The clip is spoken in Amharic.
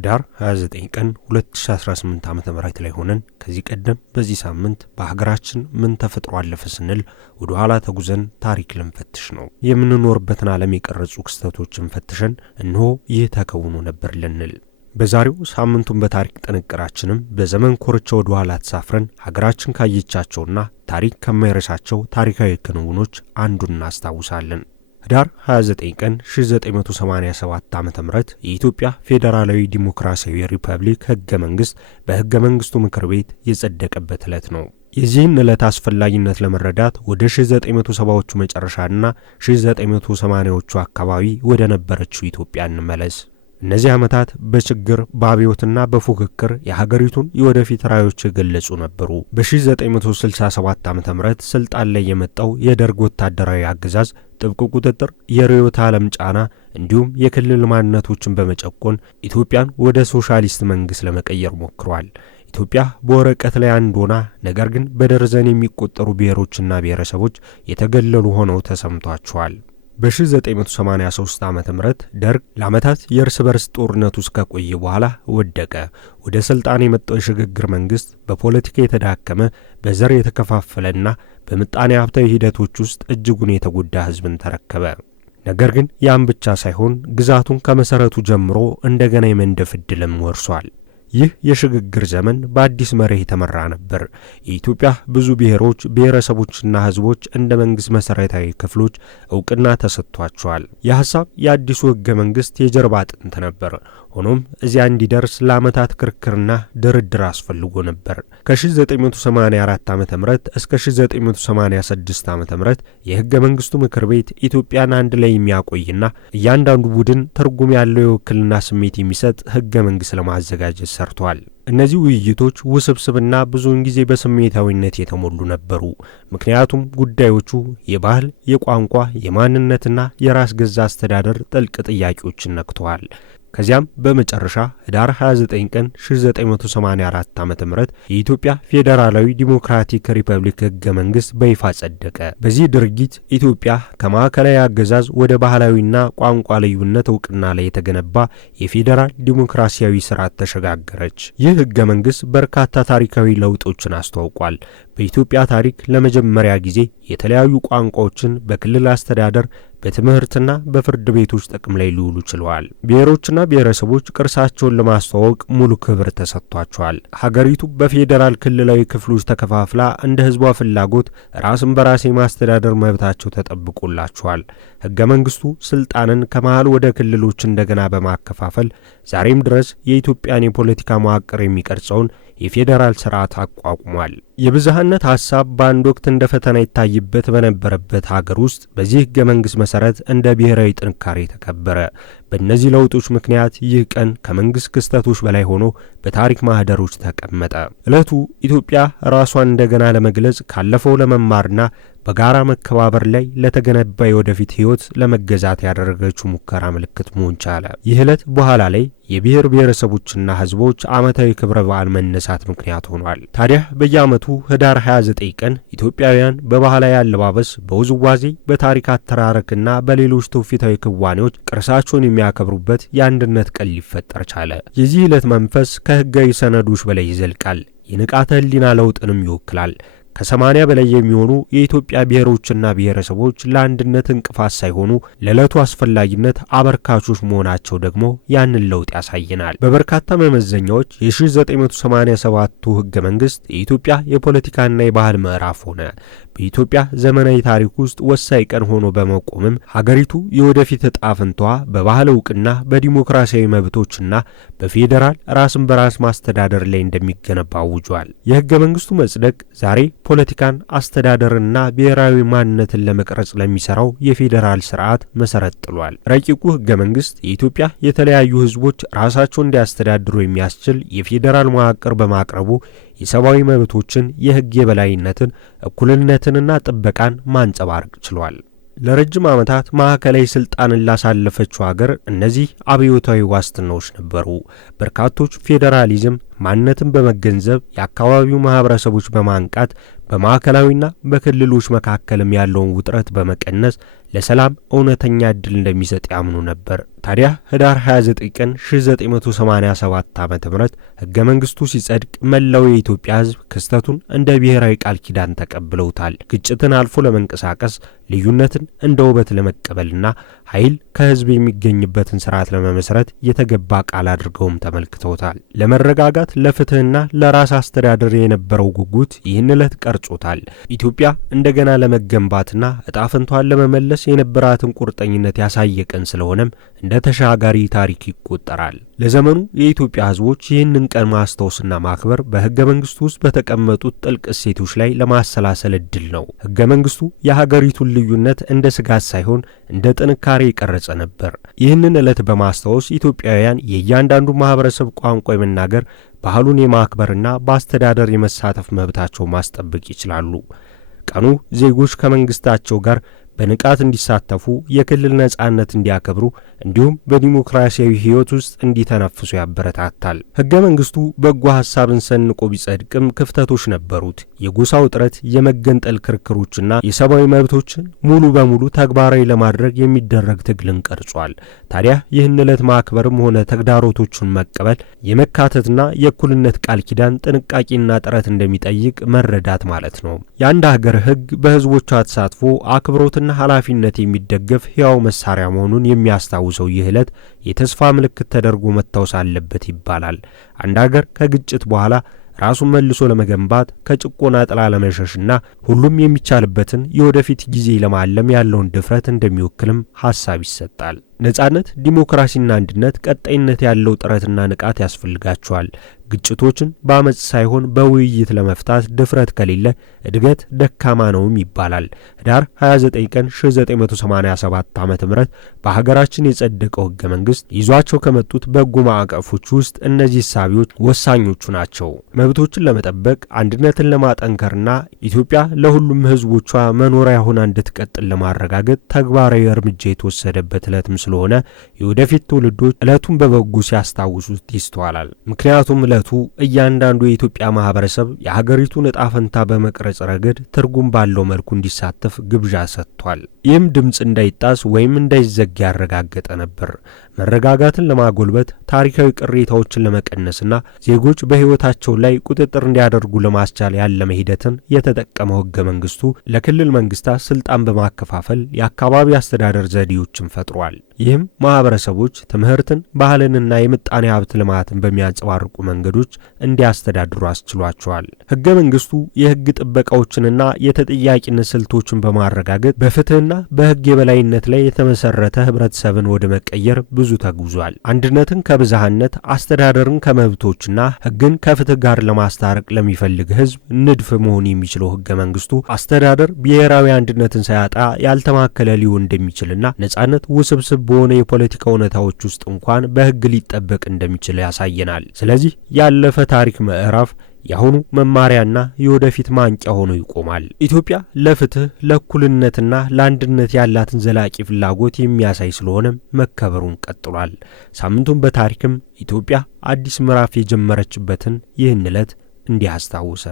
ህዳር 29 ቀን 2018 ዓ.ም ላይ ሆነን ከዚህ ቀደም በዚህ ሳምንት በሀገራችን ምን ተፈጥሮ አለፈ ስንል ወደ ኋላ ተጉዘን ታሪክ ልንፈትሽ ነው። የምንኖርበትን ዓለም የቀረጹ ክስተቶችን ፈትሸን እነሆ ይህ ተከውኖ ነበር ልንል በዛሬው ሳምንቱን በታሪክ ጥንቅራችንም በዘመን ኮርቻ ወደ ኋላ ተሳፍረን ሀገራችን ካየቻቸውና ታሪክ ከማይረሳቸው ታሪካዊ ክንውኖች አንዱን እናስታውሳለን። ህዳር 29 ቀን 1987 ዓ.ም የኢትዮጵያ ፌዴራላዊ ዲሞክራሲያዊ ሪፐብሊክ ህገ መንግስት በህገ መንግስቱ ምክር ቤት የጸደቀበት ዕለት ነው። የዚህን ዕለት አስፈላጊነት ለመረዳት ወደ 1970ዎቹ መጨረሻና 1980ዎቹ አካባቢ ወደ ነበረችው ኢትዮጵያ እንመለስ። እነዚህ ዓመታት በችግር በአብዮትና በፉክክር የሀገሪቱን የወደፊት ራዕዮች የገለጹ ነበሩ። በ1967 ዓ.ም ስልጣን ላይ የመጣው የደርግ ወታደራዊ አገዛዝ ጥብቅ ቁጥጥር፣ የርዕዮተ ዓለም ጫና እንዲሁም የክልል ማንነቶችን በመጨቆን ኢትዮጵያን ወደ ሶሻሊስት መንግስት ለመቀየር ሞክሯል። ኢትዮጵያ በወረቀት ላይ አንድ ሆና ነገር ግን በደርዘን የሚቆጠሩ ብሔሮችና ብሔረሰቦች የተገለሉ ሆነው ተሰምቷቸዋል። በ1983 ዓ.ም ደርግ ለዓመታት የእርስ በርስ ጦርነት ውስጥ ከቆየ በኋላ ወደቀ። ወደ ስልጣን የመጣው የሽግግር መንግስት በፖለቲካ የተዳከመ፣ በዘር የተከፋፈለና በምጣኔ ሀብታዊ ሂደቶች ውስጥ እጅጉን የተጎዳ ህዝብን ተረከበ። ነገር ግን ያም ብቻ ሳይሆን ግዛቱን ከመሰረቱ ጀምሮ እንደገና የመንደፍ ዕድልም ወርሷል። ይህ የሽግግር ዘመን በአዲስ መርህ የተመራ ነበር። የኢትዮጵያ ብዙ ብሔሮች፣ ብሔረሰቦችና ህዝቦች እንደ መንግስት መሰረታዊ ክፍሎች እውቅና ተሰጥቷቸዋል። የሐሳብ የአዲሱ ህገ መንግስት የጀርባ አጥንት ነበር። ሆኖም እዚያ እንዲደርስ ለዓመታት ክርክርና ድርድር አስፈልጎ ነበር። ከ1984 ዓ.ም እስከ 1986 ዓ.ም የህገ መንግስቱ ምክር ቤት ኢትዮጵያን አንድ ላይ የሚያቆይና እያንዳንዱ ቡድን ትርጉም ያለው የውክልና ስሜት የሚሰጥ ህገ መንግስት ለማዘጋጀት ሰርቷል። እነዚህ ውይይቶች ውስብስብና ብዙውን ጊዜ በስሜታዊነት የተሞሉ ነበሩ። ምክንያቱም ጉዳዮቹ የባህል፣ የቋንቋ፣ የማንነትና የራስ ገዛ አስተዳደር ጥልቅ ጥያቄዎችን ነክተዋል። ከዚያም በመጨረሻ ህዳር 29 ቀን 1984 ዓ.ም የኢትዮጵያ ፌዴራላዊ ዲሞክራቲክ ሪፐብሊክ ህገ መንግስት በይፋ ጸደቀ። በዚህ ድርጊት ኢትዮጵያ ከማዕከላዊ አገዛዝ ወደ ባህላዊና ቋንቋ ልዩነት እውቅና ላይ የተገነባ የፌዴራል ዲሞክራሲያዊ ስርዓት ተሸጋገረች። ይህ ህገ መንግስት በርካታ ታሪካዊ ለውጦችን አስተዋውቋል። በኢትዮጵያ ታሪክ ለመጀመሪያ ጊዜ የተለያዩ ቋንቋዎችን በክልል አስተዳደር፣ በትምህርትና በፍርድ ቤቶች ጥቅም ላይ ሊውሉ ችለዋል። ብሔሮችና ብሔረሰቦች ቅርሳቸውን ለማስተዋወቅ ሙሉ ክብር ተሰጥቷቸዋል። ሀገሪቱ በፌዴራል ክልላዊ ክፍሎች ተከፋፍላ እንደ ህዝቧ ፍላጎት ራስን በራስ የማስተዳደር መብታቸው ተጠብቆላቸዋል። ህገ መንግስቱ ስልጣንን ከመሃል ወደ ክልሎች እንደገና በማከፋፈል ዛሬም ድረስ የኢትዮጵያን የፖለቲካ መዋቅር የሚቀርጸውን የፌዴራል ስርዓት አቋቁሟል። የብዝሃነት ሐሳብ በአንድ ወቅት እንደ ፈተና ይታይበት በነበረበት ሀገር ውስጥ በዚህ ህገ መንግስት መሰረት እንደ ብሔራዊ ጥንካሬ ተከበረ። በእነዚህ ለውጦች ምክንያት ይህ ቀን ከመንግስት ክስተቶች በላይ ሆኖ በታሪክ ማህደሮች ተቀመጠ። ዕለቱ ኢትዮጵያ ራሷን እንደገና ለመግለጽ ካለፈው ለመማርና በጋራ መከባበር ላይ ለተገነባ የወደፊት ህይወት ለመገዛት ያደረገችው ሙከራ ምልክት መሆን ቻለ። ይህ ዕለት በኋላ ላይ የብሔር ብሔረሰቦችና ህዝቦች ዓመታዊ ክብረ በዓል መነሳት ምክንያት ሆኗል። ታዲያ በየዓመቱ ህዳር 29 ቀን ኢትዮጵያውያን በባህላዊ አለባበስ፣ በውዝዋዜ፣ በታሪክ አተራረክና በሌሎች ትውፊታዊ ክዋኔዎች ቅርሳቸውን የሚያከብሩበት የአንድነት ቀን ሊፈጠር ቻለ። የዚህ ዕለት መንፈስ ከህጋዊ ሰነዶች በላይ ይዘልቃል። የንቃተ ህሊና ለውጥንም ይወክላል። ከ80 በላይ የሚሆኑ የኢትዮጵያ ብሔሮችና ብሔረሰቦች ለአንድነት እንቅፋት ሳይሆኑ ለዕለቱ አስፈላጊነት አበርካቾች መሆናቸው ደግሞ ያንን ለውጥ ያሳየናል። በበርካታ መመዘኛዎች የ1987ቱ ህገ መንግስት የኢትዮጵያ የፖለቲካና የባህል ምዕራፍ ሆነ። በኢትዮጵያ ዘመናዊ ታሪክ ውስጥ ወሳኝ ቀን ሆኖ በመቆምም ሀገሪቱ የወደፊት ዕጣ ፈንታዋ በባህል እውቅና፣ በዲሞክራሲያዊ መብቶችና በፌዴራል ራስን በራስ ማስተዳደር ላይ እንደሚገነባ አውጇል። የህገ መንግስቱ መጽደቅ ዛሬ ፖለቲካን፣ አስተዳደርና ብሔራዊ ማንነትን ለመቅረጽ ለሚሰራው የፌዴራል ስርዓት መሰረት ጥሏል። ረቂቁ ህገ መንግስት የኢትዮጵያ የተለያዩ ህዝቦች ራሳቸውን እንዲያስተዳድሩ የሚያስችል የፌዴራል መዋቅር በማቅረቡ የሰብአዊ መብቶችን፣ የህግ የበላይነትን፣ እኩልነትንና ጥበቃን ማንጸባረቅ ችሏል። ለረጅም ዓመታት ማዕከላዊ ስልጣንን ላሳለፈችው ሀገር እነዚህ አብዮታዊ ዋስትናዎች ነበሩ። በርካቶች ፌዴራሊዝም ማንነትን በመገንዘብ የአካባቢው ማህበረሰቦች በማንቃት በማዕከላዊና በክልሎች መካከልም ያለውን ውጥረት በመቀነስ ለሰላም እውነተኛ ዕድል እንደሚሰጥ ያምኑ ነበር። ታዲያ ህዳር 29 ቀን 1987 ዓ.ም ሕገ መንግሥቱ ሲጸድቅ መላው የኢትዮጵያ ሕዝብ ክስተቱን እንደ ብሔራዊ ቃል ኪዳን ተቀብለውታል። ግጭትን አልፎ ለመንቀሳቀስ፣ ልዩነትን እንደ ውበት ለመቀበልና ኃይል ከሕዝብ የሚገኝበትን ስርዓት ለመመስረት የተገባ ቃል አድርገውም ተመልክተውታል። ለመረጋጋት ለፍትህና ለራስ አስተዳደር የነበረው ጉጉት ይህን ዕለት ቀርጾታል። ኢትዮጵያ እንደገና ለመገንባትና ዕጣ ፈንታዋን ለመመለስ የነበራትን ቁርጠኝነት ያሳየ ቀን ስለሆነም እንደ ተሻጋሪ ታሪክ ይቆጠራል። ለዘመኑ የኢትዮጵያ ሕዝቦች ይህንን ቀን ማስታወስና ማክበር በሕገ መንግሥቱ ውስጥ በተቀመጡት ጥልቅ እሴቶች ላይ ለማሰላሰል ዕድል ነው። ሕገ መንግሥቱ የሀገሪቱን ልዩነት እንደ ስጋት ሳይሆን እንደ ጥንካሬ የቀረጸ ነበር። ይህንን ዕለት በማስታወስ ኢትዮጵያውያን የእያንዳንዱ ማህበረሰብ ቋንቋ የመናገር ባህሉን የማክበርና በአስተዳደር የመሳተፍ መብታቸው ማስጠበቅ ይችላሉ። ቀኑ ዜጎች ከመንግስታቸው ጋር በንቃት እንዲሳተፉ፣ የክልል ነጻነት እንዲያከብሩ እንዲሁም በዲሞክራሲያዊ ሕይወት ውስጥ እንዲተነፍሱ ያበረታታል። ሕገ መንግሥቱ በጎ ሐሳብን ሰንቆ ቢጸድቅም ክፍተቶች ነበሩት። የጎሳ ውጥረት፣ የመገንጠል ክርክሮችና የሰብአዊ መብቶችን ሙሉ በሙሉ ተግባራዊ ለማድረግ የሚደረግ ትግልን ቀርጿል። ታዲያ ይህን ዕለት ማክበርም ሆነ ተግዳሮቶቹን መቀበል የመካተትና የእኩልነት ቃል ኪዳን ጥንቃቄና ጥረት እንደሚጠይቅ መረዳት ማለት ነው። የአንድ ሀገር ሕግ በሕዝቦቿ ተሳትፎ አክብሮትና ኃላፊነት የሚደገፍ ሕያው መሳሪያ መሆኑን የሚያስታውሰው ይህ ዕለት የተስፋ ምልክት ተደርጎ መታወስ አለበት ይባላል። አንድ ሀገር ከግጭት በኋላ ራሱን መልሶ ለመገንባት ከጭቆና ጥላ ለመሸሽና ሁሉም የሚቻልበትን የወደፊት ጊዜ ለማለም ያለውን ድፍረት እንደሚወክልም ሐሳብ ይሰጣል። ነጻነት፣ ዲሞክራሲና አንድነት ቀጣይነት ያለው ጥረትና ንቃት ያስፈልጋቸዋል። ግጭቶችን በአመጽ ሳይሆን በውይይት ለመፍታት ድፍረት ከሌለ እድገት ደካማ ነውም ይባላል። ህዳር 29 ቀን 1987 ዓ.ም በሀገራችን የጸደቀው ሕገ መንግሥት ይዟቸው ከመጡት በጎ ማዕቀፎች ውስጥ እነዚህ እሳቤዎች ወሳኞቹ ናቸው። መብቶችን ለመጠበቅ፣ አንድነትን ለማጠንከርና ኢትዮጵያ ለሁሉም ሕዝቦቿ መኖሪያ ሆና እንድትቀጥል ለማረጋገጥ ተግባራዊ እርምጃ የተወሰደበት ዕለትም ስለሆነ የወደፊት ትውልዶች ዕለቱን በበጎ ሲያስታውሱት ይስተዋላል። ምክንያቱም ዕለቱ እያንዳንዱ የኢትዮጵያ ማህበረሰብ የሀገሪቱን ዕጣ ፈንታ በመቅረጽ ረገድ ትርጉም ባለው መልኩ እንዲሳተፍ ግብዣ ሰጥቷል። ይህም ድምፅ እንዳይጣስ ወይም እንዳይዘጋ ያረጋገጠ ነበር። መረጋጋትን ለማጎልበት፣ ታሪካዊ ቅሬታዎችን ለመቀነስና ዜጎች በሕይወታቸው ላይ ቁጥጥር እንዲያደርጉ ለማስቻል ያለመ ሂደትን የተጠቀመው ሕገ መንግሥቱ ለክልል መንግስታት ስልጣን በማከፋፈል የአካባቢ አስተዳደር ዘዴዎችን ፈጥሯል። ይህም ማህበረሰቦች ትምህርትን፣ ባህልንና የምጣኔ ሀብት ልማትን በሚያንጸባርቁ መንገዶች እንዲያስተዳድሩ አስችሏቸዋል። ሕገ መንግሥቱ የሕግ ጥበቃዎችንና የተጠያቂነት ስልቶችን በማረጋገጥ በፍትህና በሕግ የበላይነት ላይ የተመሰረተ ህብረተሰብን ወደ መቀየር ብዙ ተጉዟል። አንድነትን ከብዝሃነት፣ አስተዳደርን ከመብቶችና ሕግን ከፍትህ ጋር ለማስታረቅ ለሚፈልግ ህዝብ ንድፍ መሆን የሚችለው ሕገ መንግሥቱ አስተዳደር ብሔራዊ አንድነትን ሳያጣ ያልተማከለ ሊሆን እንደሚችልና ነጻነት ውስብስብ በሆነ የፖለቲካ እውነታዎች ውስጥ እንኳን በሕግ ሊጠበቅ እንደሚችል ያሳየናል። ስለዚህ ያለፈ ታሪክ ምዕራፍ የአሁኑ መማሪያና የወደፊት ማንቂያ ሆኖ ይቆማል። ኢትዮጵያ ለፍትህ፣ ለእኩልነትና ለአንድነት ያላትን ዘላቂ ፍላጎት የሚያሳይ ስለሆነም መከበሩን ቀጥሏል። ሳምንቱን በታሪክም ኢትዮጵያ አዲስ ምዕራፍ የጀመረችበትን ይህን ዕለት እንዲህ አስታውሰ